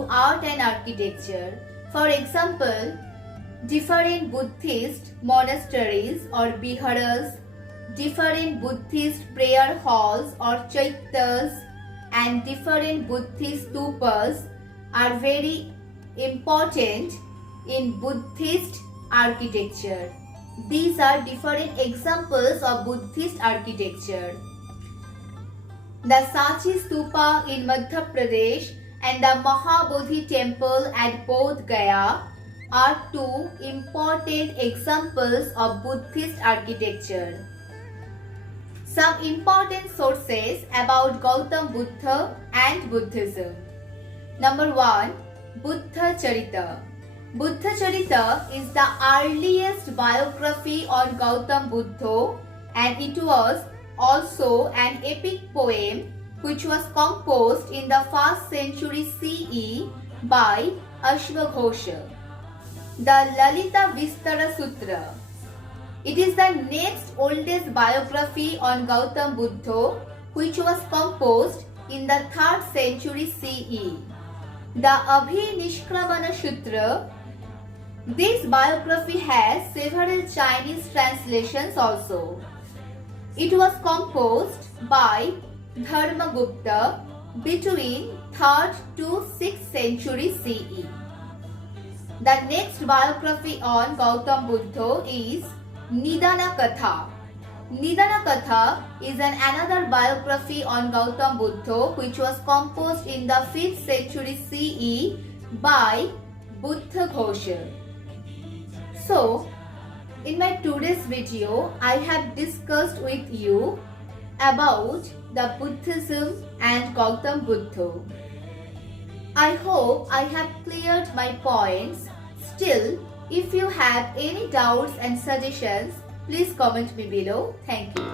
to art and architecture. For example, different Buddhist monasteries or viharas, different Buddhist prayer halls or chaityas, and different Buddhist stupas are very important in Buddhist architecture. These are different examples of Buddhist architecture. The Sachi Stupa in Madhya Pradesh and the Mahabodhi temple at Bodh Gaya are two important examples of Buddhist architecture. Some important sources about Gautam Buddha and Buddhism. Number 1. Buddha Charita. Buddha Charita is the earliest biography on Gautam Buddha, and it was also an epic poem which was composed in the 1st century CE by Ashvaghosha. The Lalita Vistara Sutra. It is the next oldest biography on Gautam Buddha which was composed in the 3rd century CE. The Abhinishkramana Sutra. This biography has several Chinese translations also. It was composed by Dharmagupta between 3rd to 6th century CE. The next biography on Gautam Buddha is Nidana Katha. Nidana Katha is another biography on Gautam Buddha which was composed in the 5th century CE by Buddhaghosha. So, in my today's video, I have discussed with you about the Buddhism and Gautam Buddha. I hope I have cleared my points. Still, if you have any doubts and suggestions, please comment me below. Thank you.